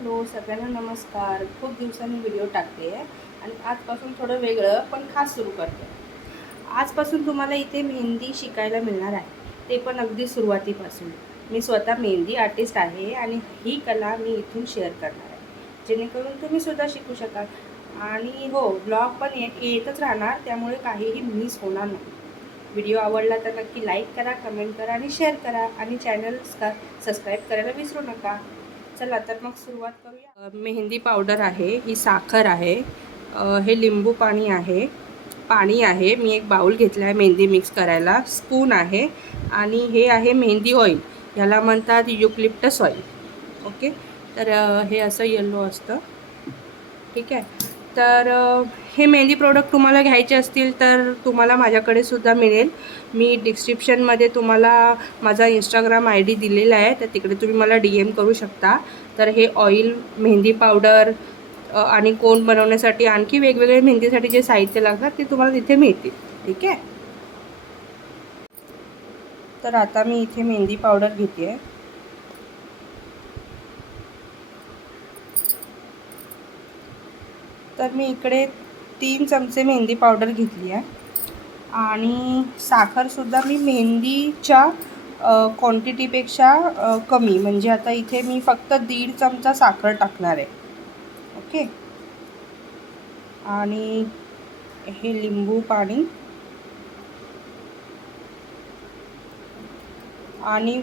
Hello सगळ्यांना नमस्कार. खूप दिवसांनी व्हिडिओ टाकते आहे आणि आजपासून थोडं वेगळं पण खास सुरू करते आजपासून तुम्हाला इथे मेहंदी शिकायला मिळणार आहे. ते पण अगदी सुरुवातीपासून. मी स्वतः मेहंदी आर्टिस्ट आहे आणि ही कला मी इथून शेअर करणार आहे. जेणेकरून तुम्ही सुद्धा शिकू शकाल. आणि हो ब्लॉग पण ये येतच राहणार त्यामुळे काहीही मिस होणार नाही. व्हिडिओ आवडला तर नक्की लाईक करा कमेंट करा आणि शेअर करा. आणि चॅनल सबस्क्राईब करायला विसरू नका. चला तर मग सुरुवात करूया. मेहंदी पावडर आहे ही साखर आहे हे लिंबू पाणी आहे पाणी आहे मी एक बाऊल घेतला आहे मेहंदी मिक्स करायला स्पून आहे आणि हे आहे मेहंदी ऑइल ह्याला म्हणतात युक्लिप्टस ऑइल ओके? तर हे असं येल्लो असतं. ठीक आहे? तर हे मेहंदी प्रोडक्ट तुम्हाला घ्यायचे असतील तर तुम्हाला माझ्याकडे सुद्धा मिळेल. मी डिस्क्रिप्शनमध्ये तुम्हाला माझा इंस्टाग्राम आय डी दिलेला आहे तर तिकडे तुम्ही मला डी एम करू शकता. तर हे ऑइल मेहंदी पावडर आणि कोण बनवण्यासाठी आणखी वेगवेगळे मेहंदीसाठी जे साहित्य लागतात ते तुम्हाला तिथे मिळतील. ठीक आहे? तर आता मी इथे मेहंदी पावडर घेते आहे तर मी इकडे तीन चमचे मेहंदी पावडर घेतली आहे. आणि साखरसुद्धा मी मेहंदीच्या क्वांटिटीपेक्षा कमी. म्हणजे आता इथे मी फक्त दीड चमचा साखर टाकणार आहे. ओके? आणि हे लिंबू पाणी. आणि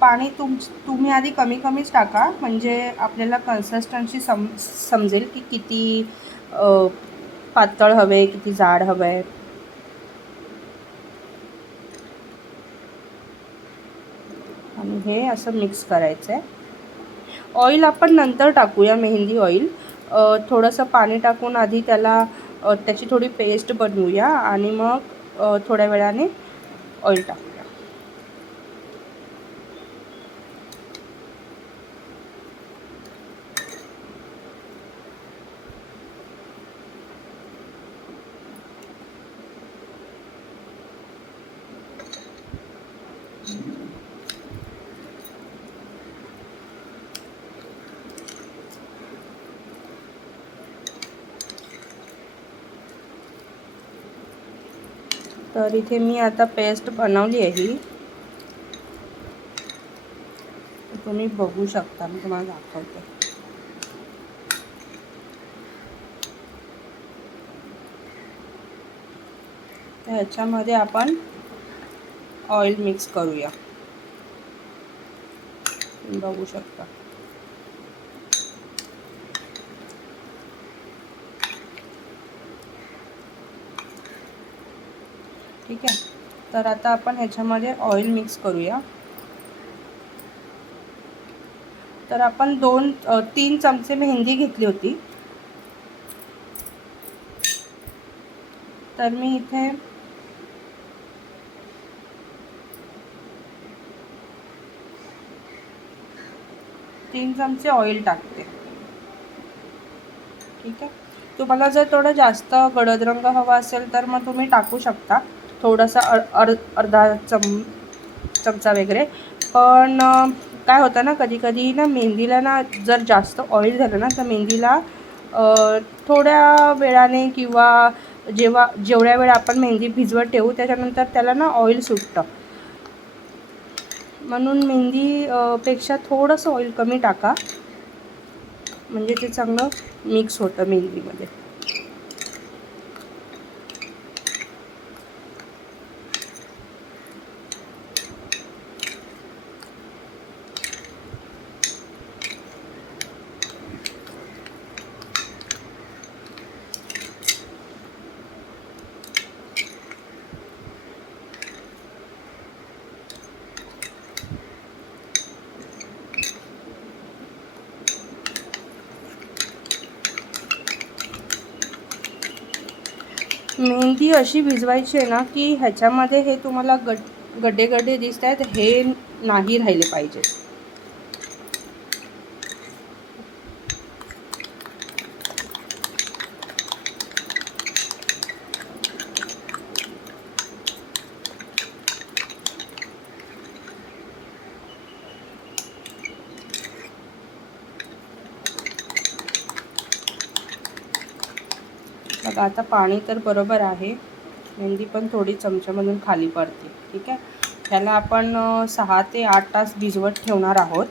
पाणी तुम तुम्ही आधी कमी कमीच टाका. म्हणजे आपल्याला कन्सिस्टन्सी सम समजेल की किती पातळ हवे आहे किती जाड हवं. आहे आणि हे असं मिक्स करायचं आहे ऑइल आपण नंतर टाकूया मेहंदी ऑइल थोडंसं पाणी टाकून आधी त्याला त्याची थोडी पेस्ट बनवूया. आणि मग थोड्या वेळाने ऑइल टाकू. तर इथे मी आता पेस्ट बनवली आहे ही. तुम्ही बघू शकता मी तुम्हाला दाखवते. ह्याच्यामध्ये आपण ऑइल मिक्स करूया. बघू शकता. ठीक आहे? तर आता आपण ह्याच्यामध्ये ऑइल मिक्स करूया. तर आपण दोन तीन चमचे मेहंदी घेतली होती. तर मी इथे तीन चमचे ऑइल टाकते. ठीक आहे? तुम्हाला जर थोडं जास्त गडद रंग हवा असेल तर मग तुम्ही टाकू शकता. थोडासा अर अर अर्धा चम चमचा वगैरे. पण काय होतं ना कधी कधी ना मेहंदीला ना जर जास्त ऑइल झालं ना तर मेहंदीला थोड्या वेळाने किंवा जेव्हा जेवढ्या वेळ आपण मेहंदी भिजवत ठेवू त्याच्यानंतर त्याला ना ऑइल सुटतं. म्हणून मेहंदी पेक्षा थोडंसं ऑइल कमी टाका. म्हणजे ते चांगलं मिक्स होतं मेहंदीमध्ये. मेहंदी अशी भिजवायची आहे ना की ह्याच्यामध्ये हे तुम्हाला गड गड्डे गड्डे दिसत आहेत हे नाही राहिले पाहिजे. बघा आता पाणी तर बरोबर आहे. मेहंदी पण थोडी चमच्यामधून खाली पडते. ठीक आहे? ह्याला आपण सहा ते आठ तास भिजवत ठेवणार आहोत.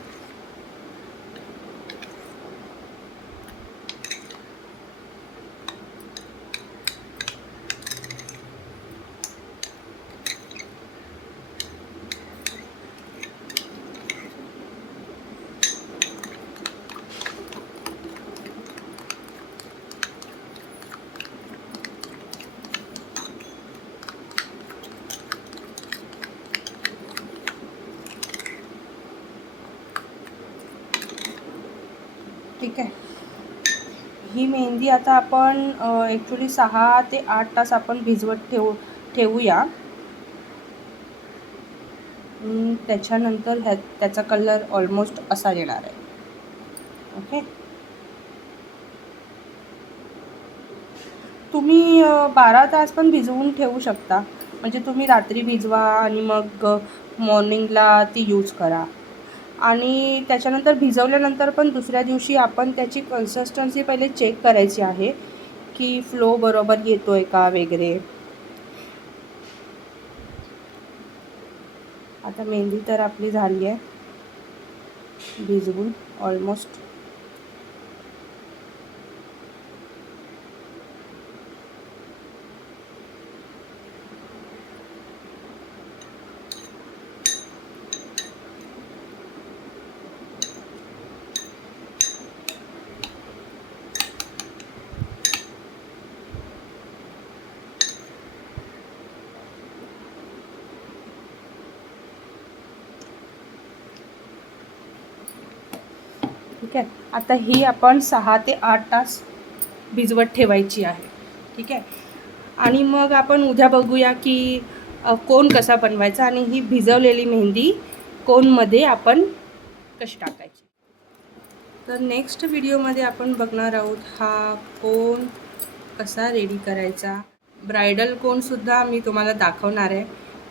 ठीक आहे. ही मेहंदी आता आपण ॲक्च्युली सहा ते आठ तास आपण भिजवत ठेवू ठेवूया. त्याच्यानंतर ह्या त्याचा कलर ऑलमोस्ट असा येणार आहे. ओके तुम्ही बारा तास पण भिजवून ठेवू शकता. म्हणजे तुम्ही रात्री भिजवा आणि मग मॉर्निंगला ती यूज करा. आणि त्याच्यानंतर भिजवल्यानंतर पण दुसऱ्या दिवशी आपण त्याची कन्सिस्टन्सी पहिले चेक करायची आहे की फ्लो बरोबर येतो आहे का वगैरे. आता मेहंदी तर आपली झाली आहे. भिजवून ऑलमोस्ट ठीक आहे? आता ही आपण सहा ते आठ तास भिजवत ठेवायची आहे. ठीक आहे? आणि मग आपण उद्या बघूया की कोण कसा बनवायचा आणि ही भिजवलेली मेहंदी कोनमध्ये आपण कशी टाकायची? तर नेक्स्ट व्हिडिओमध्ये आपण बघणार आहोत हा कोन कसा रेडी करायचा. ब्रायडल कोनसुद्धा मी तुम्हाला दाखवणार आहे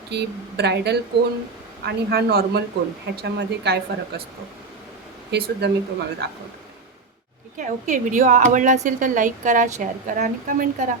की ब्रायडल कोन आणि हा नॉर्मल कोन ह्याच्यामध्ये काय फरक असतो. हे सुद्धा मी तुम्हाला दाखवतो. ठीक आहे? ओके व्हिडिओ आवडला असेल तर लाईक करा शेअर करा आणि कमेंट करा.